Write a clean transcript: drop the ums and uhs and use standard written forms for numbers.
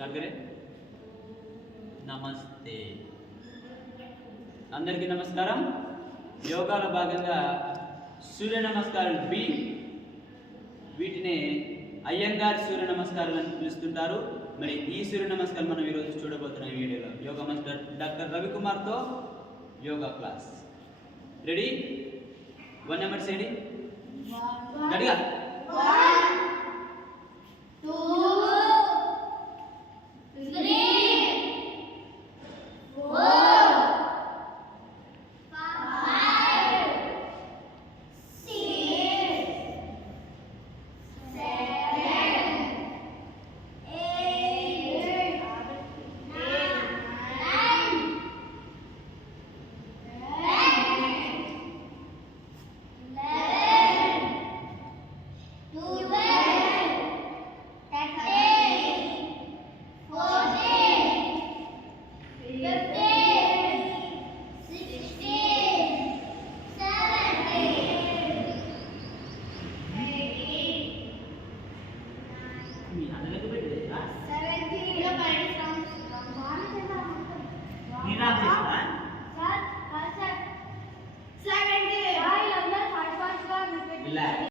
దగ్గరే నమస్తే. అందరికీ నమస్కారం. యోగాలో భాగంగా సూర్య నమస్కారాలు బి, వీటిని అయ్యంగార్ సూర్య నమస్కారాలు అని పిలుస్తుంటారు. మరి ఈ సూర్య నమస్కారం మనం ఈరోజు చూడబోతున్నాం ఈ వీడియోలో. యోగా మాస్టర్ డాక్టర్ రవికుమార్తో యోగా క్లాస్. రెడీ? 1 నెంబర్ చేయండి గట్టిగా. 1 2 3 4 5 6 7 8 Relax.